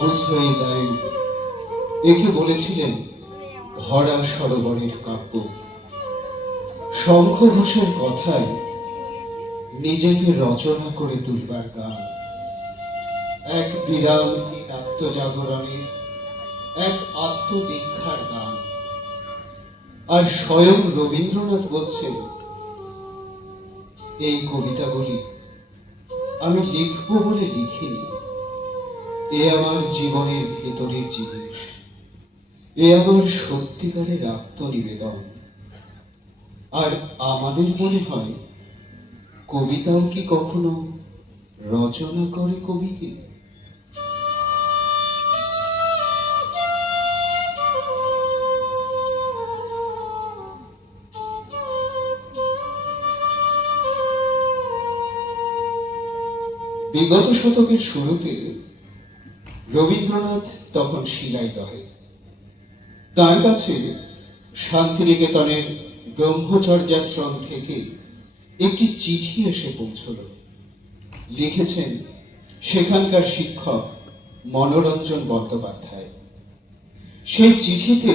অবুঝ হয়ে দাঁড়িয়ে একে বলেছিলেন ভরা সরোবরের কাব্য। শঙ্খ ঘোষের কথায় নিজেকে রচনা করে তুলবার গান, এক বিরামহীন আত্মজাগরণের, এক আত্মদীক্ষার গান। আর স্বয়ং রবীন্দ্রনাথ বলছেন, এই কবিতাগুলি আমি লিখবো বলে লিখিনি, এ আমার জীবনের ভেতরের জিনিস, এ আমার সত্যিকারের আত্মনিবেদন। আর আমাদের মনে হয় কবিতাও কি কখনো রচনা করে কবিকে? বিগত শতকের শুরুতে রবীন্দ্রনাথ তখন শিলাইদহে। তার কাছে শান্তিনিকেতনের ব্রহ্মচর্যাশ্রম থেকে একটি চিঠি এসে পৌঁছল। লিখেছেন সেখানকার শিক্ষক মনোরঞ্জন বন্দ্যোপাধ্যায়। সেই চিঠিতে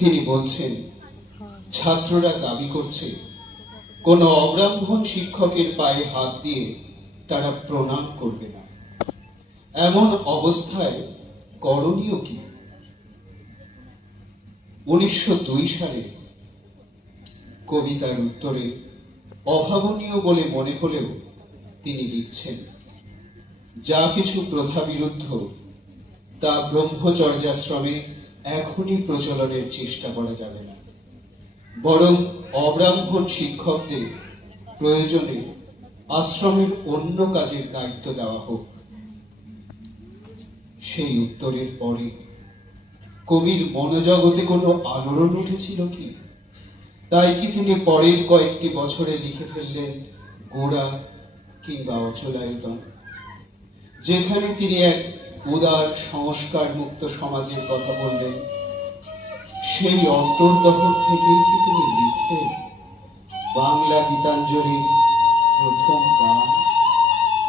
তিনি বলছেন, ছাত্ররা দাবি করছে কোন অব্রাহ্মণ শিক্ষকের পায়ে হাত দিয়ে তারা প্রণাম করবে না। এমন অবস্থায় করণীয় কি? 1902 সালে কবিতার উত্তরে অভাবনীয় বলে মনে হলেও তিনি লিখছেন, যা কিছু প্রথা বিরুদ্ধ তা ব্রহ্মচর্যাশ্রমে এখনই প্রচলনের চেষ্টা করা যাবে না, বরং অব্রাহ্মণ শিক্ষকদের প্রয়োজনে আশ্রমের অন্য কাজের দায়িত্ব দেওয়া হোক। সেই উত্তরের পরে কবির মনোজগতে কোনো আলোড়ন উঠেছিল কি? তাই কি তিনি পরের কয়েকটি বছরে লিখে ফেললেন গোড়া কিংবা অচলায়তন, যেখানে তিনি এক উদার সংস্কার মুক্ত সমাজের কথা বললেন? সেই অন্তর্দহন থেকেই কি তিনি লিখলেন বাংলা গীতাঞ্জলির প্রথম গান?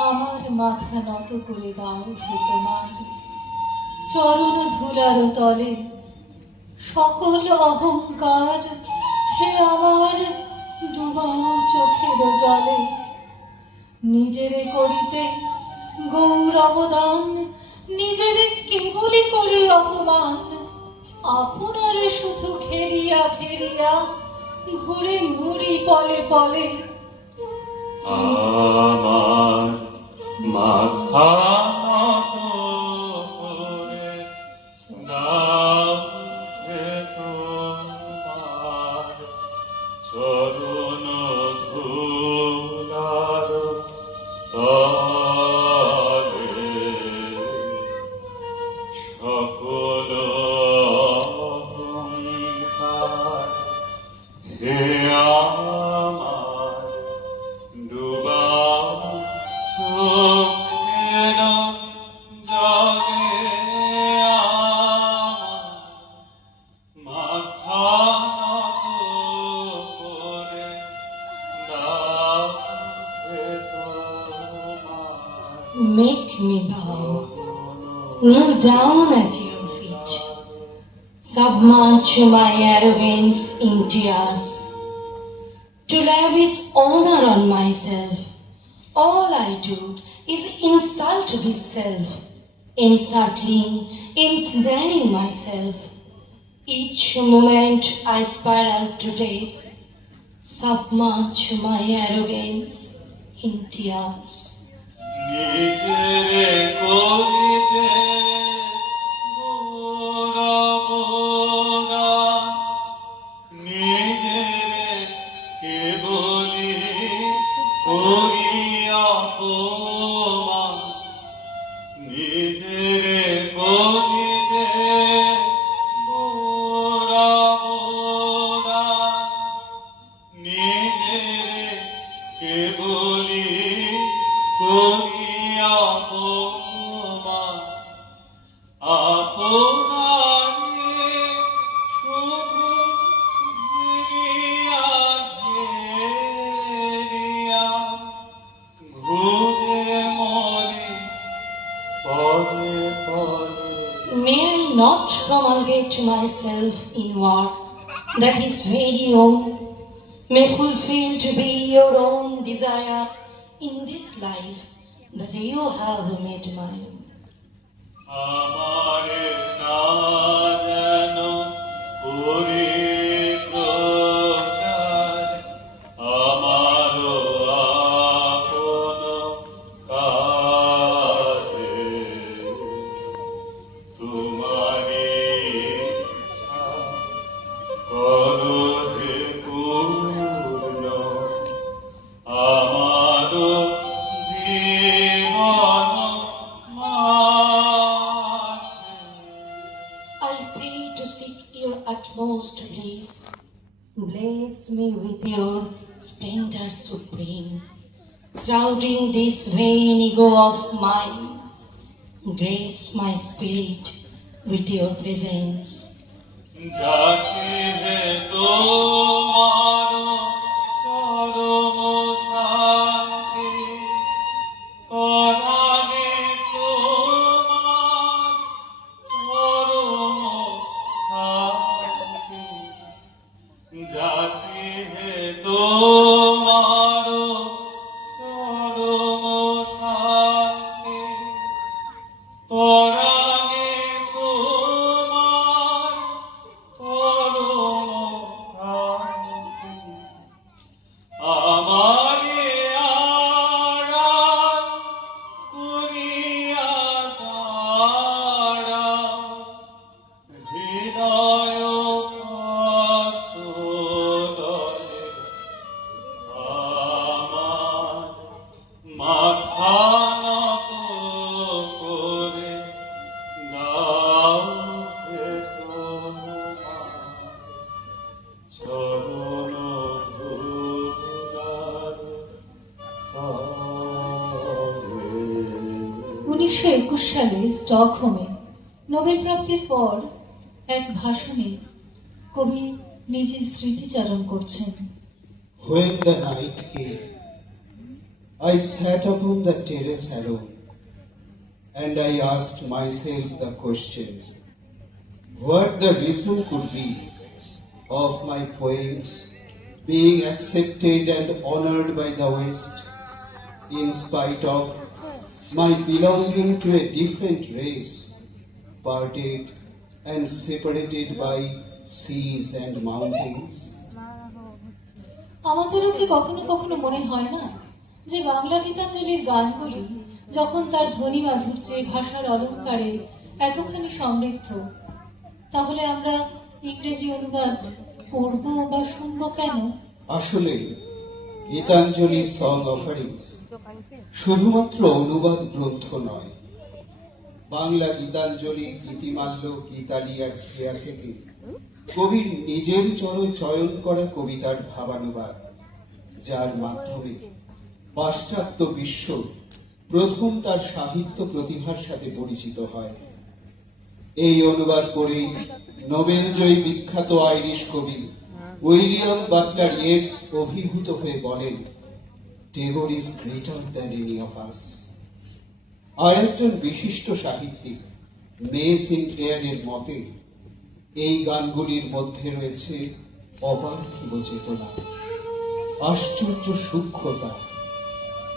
আমার মাথা নত করে দাও হে তোমার চরণ ধুলার তলে, সকল অহংকার হে আমার ডুবাও চোখের জলে। নিজেরে করিতে গৌরবদান, নিজেরে কেবলই করি অপমান, আপনারে শুধু ঘেরিয়া ঘেরিয়া ঘুরে মুড়ি পলে পলে। আমার মাথা নত করে দাও হে তোমার চরণ ধুলার তলে, সকল অহংকার হে আমার ডুবাও চোখের জলে। আমার মাথা নত করে দাও হে তোমার Make me bow, kneel down at your feet, submerge my arrogance in tears, to lavish honor on myself. All I do is insult this self, insulting, ensnaring myself. Each moment I spiral to death, submerge my arrogance in tears. নিজেরে করিতে গৌরবদান, নিজেরে কেবলি করি অপমান, নিজেরে করিতে গৌরবদান, নিজেরে কেবলি করি অপমান, আপনারে শুধু ঘেরিয়া ঘেরিয়া ঘুরে মরে পদে পদে। May I not promulgate myself in work that is very own, may fulfill to be your own desire in this life that you have made mine. আমারে না যেন করে প্রচার আমারও আপন কাজে তোমারে ইচ্ছা করো হে পূর্ণ আমারও জীবন মাঝে I pray to seek your utmost bliss. Bless me with your splendor supreme, shrouding this vain ego of mine. Grace my spirit with your presence. যাচ্ছে হে তোমার চরম শান্তি পরাণে তোমার চরম শান্তি যাচ্ছে হে তোমার চরম শান্তি পরাণে তোমার চরম শান্তি আমারে আড়াল করিয়া দাঁড়া হৃদয় দলে আমার মাথা নত করে দাও হে তোমার চরণ ধূলার তলে। 1921 সালে স্টকহোমে নোবেল প্রাপ্তির পর এক ভাষণে কবি নিজের স্মৃতিচারণ করছেন। When the night came, I sat upon the terrace alone, and I asked myself the question, what the reason could be of my poems being accepted and honored by the West, in spite of my belonging to a different race, parted and separated by seas and mountains. আমাদেরও কি কখনো কখনো মনে হয় না যে বাংলা গীতাঞ্জলির গানগুলি যখন তার ধ্বনি মাধুর্যে ভাষার অলঙ্কারে এতখানি সমৃদ্ধ, তাহলে আমরা ইংরেজি অনুবাদ পড়ব বা শুনবো কেন? আসলে গীতাঞ্জলি সং অফারিংস শুধুমাত্র অনুবাদ গ্রন্থ নয়। বাংলা গীতাঞ্জলি, গীতিমাল্য, গীতালি আর খেয়া থেকে কবির নিজের চয়ন করা কবিতার ভাবানুবাদ, যার মাধ্যমে পাশ্চাত্য বিশ্ব প্রথম তার সাহিত্য প্রতিভার সাথে পরিচিত হয়। এই অনুবাদ করেই নোবেলজয়ী বিখ্যাত আইরিশ কবি উইলিয়াম বাটলার ইয়েটস অভিভূত হয়ে বলেন, Tagore is greater than any of us. আর একজন বিশিষ্ট সাহিত্যিক মে সিনক্লেয়ারের মতে এই গানগুলির মধ্যে রয়েছে অপার্থিব চেতনা, আশ্চর্য সূক্ষ্মতা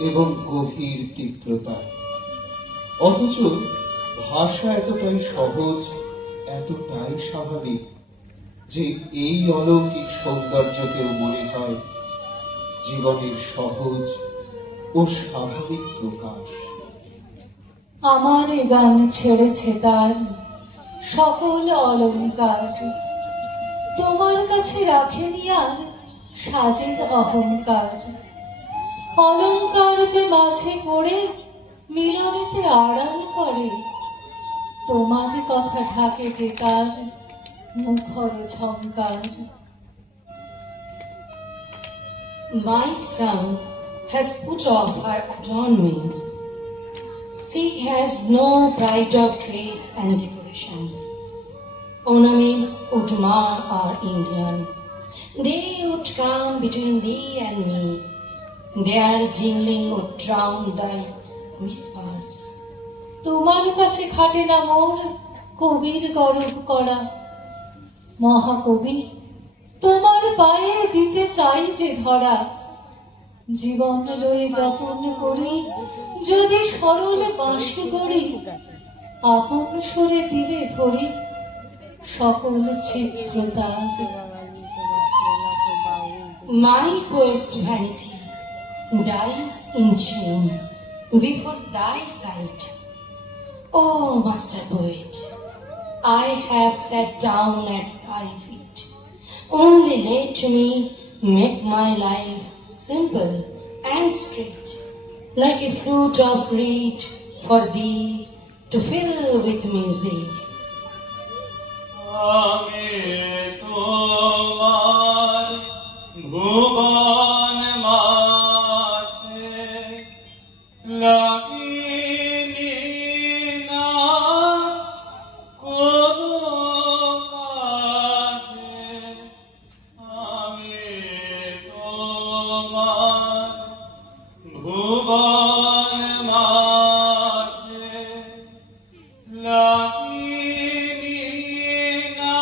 এবং গভীর তীব্রতা। অথচ ভাষা এতটাই সহজ, এতটাই স্বাভাবিক যে এই অলৌকিক সৌন্দর্যকেও মনে হয় জীবনের সহজ ও স্বাভাবিক প্রকাশ। আমার এ গান ছেড়েছে তার সকল অলঙ্কার, তোমার কাছে রাখেনি আর সাজের অহংকার। অলঙ্কার যে মাঝে পড়ে মিলনেতে আড়াল করে, তোমার কথা ঢাকে যে তার মুখর ঝঙ্কার। My son has put off her adornments. She has no pride of dress and decorations. Ornaments would mar our Indian. They would come between thee and me. Their jingling would drown thy whispers. তোমার কাছে খাটে না মোর কবির গরব করা। মহাকবি, তোমার পায়ে দিতে চাই যে ধরা, জীবন লয়ে যতন করি, যদি সরল বাঁশি গড়ি, আপন সরে দিবে ভরি সকল ছিদ্রতা। My poet's vanity dies in shame before thy sight. Oh, master poet, I have sat down at thy feet. Only let me make my life simple and straight, like a flute of reed for thee to fill with music. আমি তোমার ভুবন মাঝে লাগিনি না কোনো কাজে। আমি তোমার ভুবন মাঝে লাগিনি না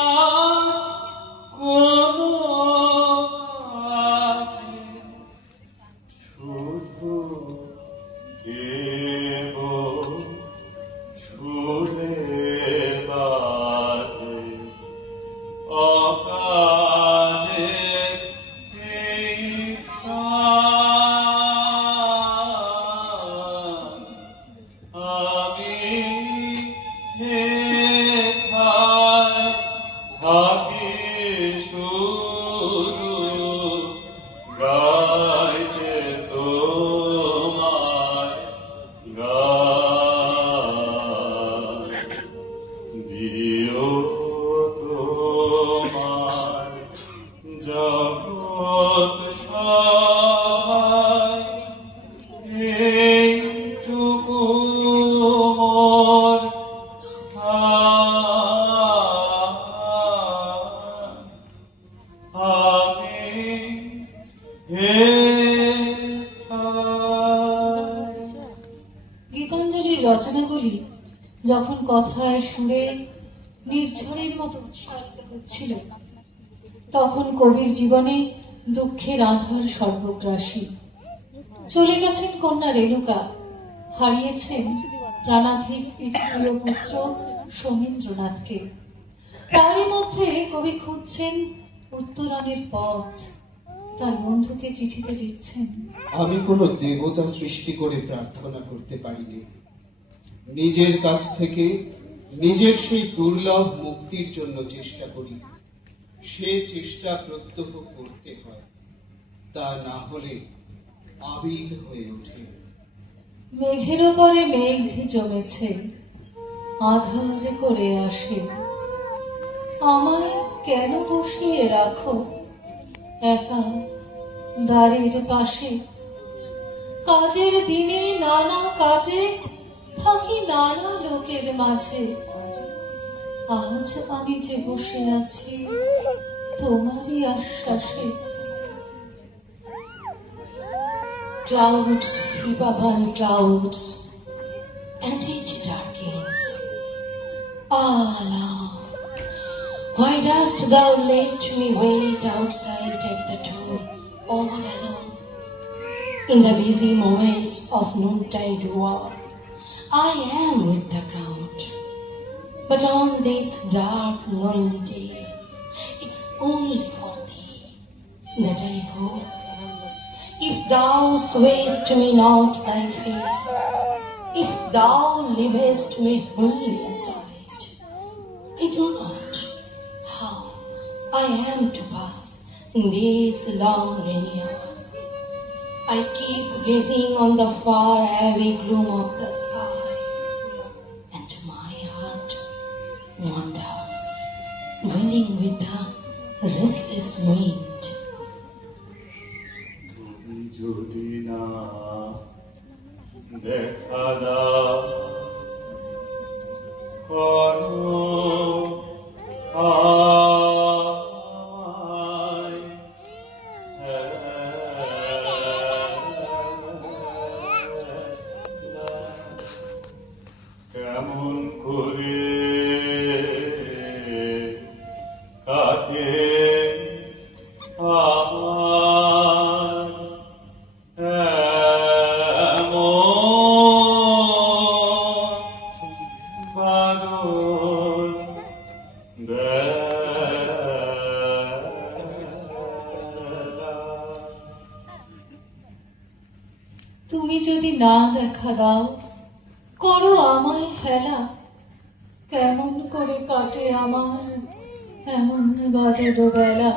কোনো কাজে। শুধু কেবল সুরের বাজে অকাজে এই প্রাণ। আমি হেথায় থাকি শুধু গাইতে তোমার গান। দিও তোমার জগৎ সহায়, এইটুকু মোর স্থান। আমি হেথায়। গীতাঞ্জলির রচনাগুলি যখন কথায় সুরে নির্ঝরের মতো উচ্চারিত হচ্ছিল, তখন কবির জীবনে দুঃখের আঁধার সর্বগ্রাসী। চলে গেছেন কন্যা রেণুকা, হারিয়েছেন প্রাণাধিক পিতৃপ্রিয় পুত্র সমীন্দ্রনাথকে। তারই মধ্যে কবি খুঁজছেন উত্তরণের পথ। তার বন্ধুকে চিঠিতে লিখছেন, আমি কোনো দেবতা সৃষ্টি করে প্রার্থনা করতে পারিনি। নিজের কাছ থেকে নিজের সেই দুর্লভ মুক্তির জন্য চেষ্টা করি। সে চেষ্টা প্রত্যহ করতে হয়, তা না হলে আবিল হয়ে ওঠে। মেঘের উপরে মেঘ জমেছে, আধার করে আসে। আমায় কেন বসিয়ে রাখো একা দ্বারের পাশে? কাজের দিনে নানা কাজে থাকি নানা লোকের মাঝে। আজ আমি যে বসে আছি তোমারই আশ্বাসে। Clouds heap upon clouds, and it darkens. Ah, love, why dost thou let me wait outside at the door all alone? In the busy moments of noontide walk, I am with the crowd. But on this dark, lonely day, it's only for thee that I hope. If thou swayest me not thy face, if thou leavest me wholly aside, I know not how I am to pass these long rainy hours. I keep gazing on the far away gloom of the sky, and my heart wanders, winning with the restless wind. তুমি যদি না দেখা দাও করো আমায়, কেমন করে না দেখা দাও, করো আমায় হেলা, কেমন করে কাটে আমার এমন বাদল বেলা।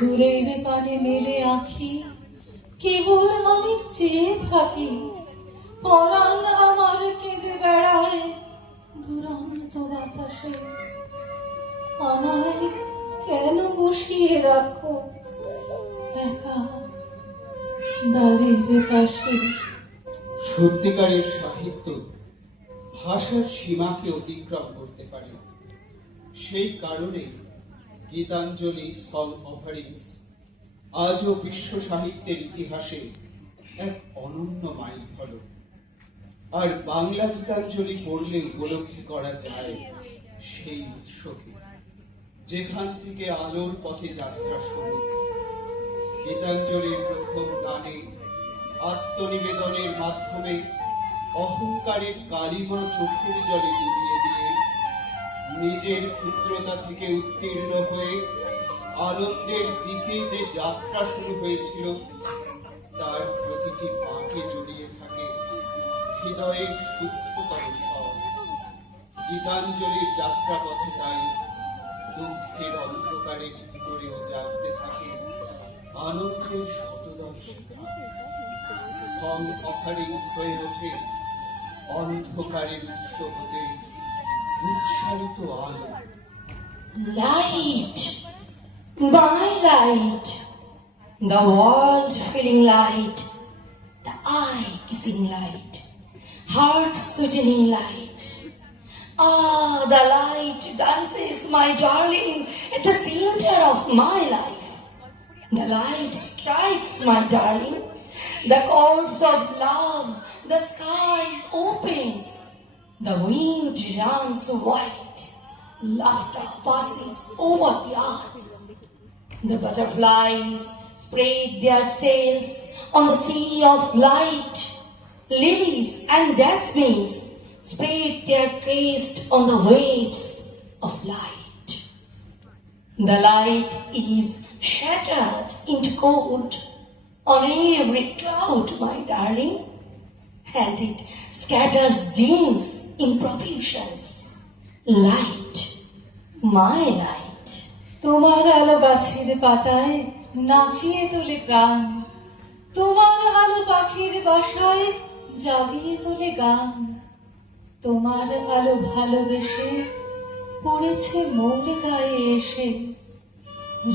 দূরের পানে মেলে আঁখি, কেবল আমি চেয়ে থাকি, পরাণ আমার কেঁদে বেড়ায় দুরন্ত বাতাসে। আমায় কেন বসিয়ে রাখো একা দ্বারের পাশে? সত্যিকারের সাহিত্য ভাষার সীমাকে অতিক্রম করতে পারে। সেই কারণে গীতাঞ্জলি সং অফারিংস আজও বিশ্ব সাহিত্যের ইতিহাসে এক অনন্য মাইল ফলক। আর বাংলা গীতাঞ্জলি পড়লে উপলব্ধি করা যায় সেই উৎসকে, যেখান থেকে আলোর পথে যাত্রা শুরু। গীতাঞ্জলির প্রথম গানে আত্মনিবেদনের মাধ্যমে অহংকারের কালিমা চোখের জলে ডুবিয়ে দিয়ে নিজের ক্ষুদ্রতা থেকে উত্তীর্ণ হয়ে আনন্দের দিকে যে যাত্রা শুরু হয়েছিল, তার প্রতিটি পাকে জড়িয়ে থাকে হৃদয়ের শুদ্ধতর স্বর। গীতাঞ্জলির যাত্রাপথে তাই দুঃখের অন্ধকারের ভিতরেও জাগতে থাকে আনন্দের শতদল শিখা। সং অফারিংস হয়ে ওঠে অন্ধকারের উৎস হতে উৎসারিত আলো। Light, my light, the world feeling light, the eye kissing light, heart sweetening light. Ah, the light dances, my darling, at the center of my life. The light strikes, my darling, the chords of love, the sky opens, the wind runs wide, laughter passes over the earth. The butterflies spread their sails on the sea of light. Lilies and jasmines spread their crest on the waves of light. The light is shattered into gold on every cloud, my darling, and it scatters gems in profusions. Light, my light. তোমার আলো গাছের পাতায় নাচিয়ে তোলে প্রাণ, তোমার আলো পাখির বাসায় জাগিয়ে তোলে গান। তোমার আলো ভালোবেসে পড়েছে মোর গায়ে এসে,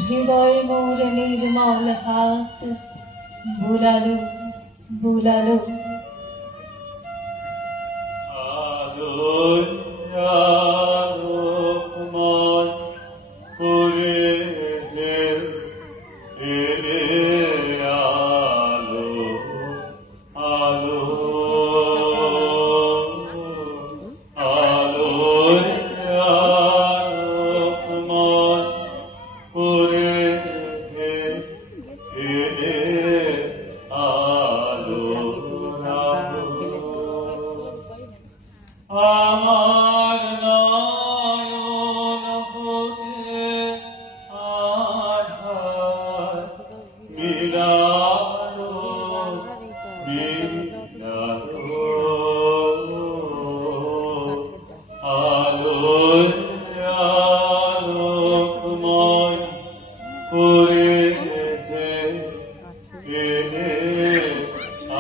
হৃদয় মোর নির্মল হাত বুলালো বুলালো। আলোয় আলোকময় করে এলে আলো, আলো, আলোয় আলোকময় করে এলে আলো, আলো। আমার নয়ন হতে আধার মিলালো, মিলালো, আলোয় আলোকময় করে এলে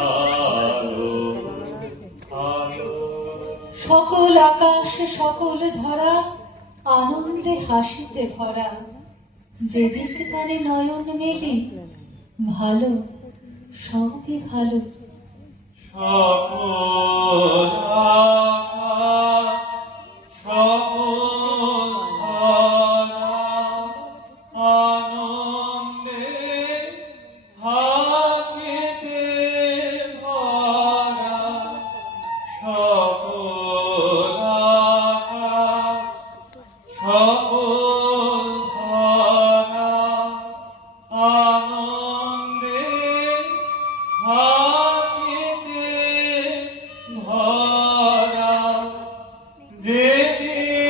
আলো, আলো। সকল আকাশ সকল ধরা আনন্দে হাসিতে ভরা, যেদিক পানে নয়ন মেলি ভালো সবই ভালো। সকল আকাশ সকল ধরা আনন্দে হাসিতে ভরা, সকল আকাশ সকল ধরা আনন্দে হাসিতে ভরা, যেদিকে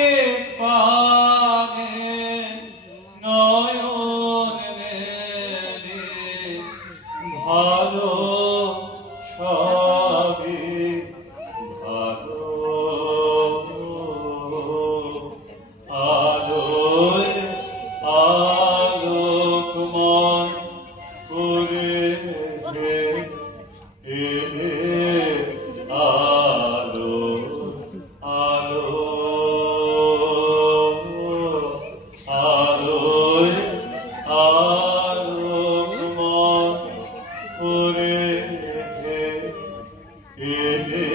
আলো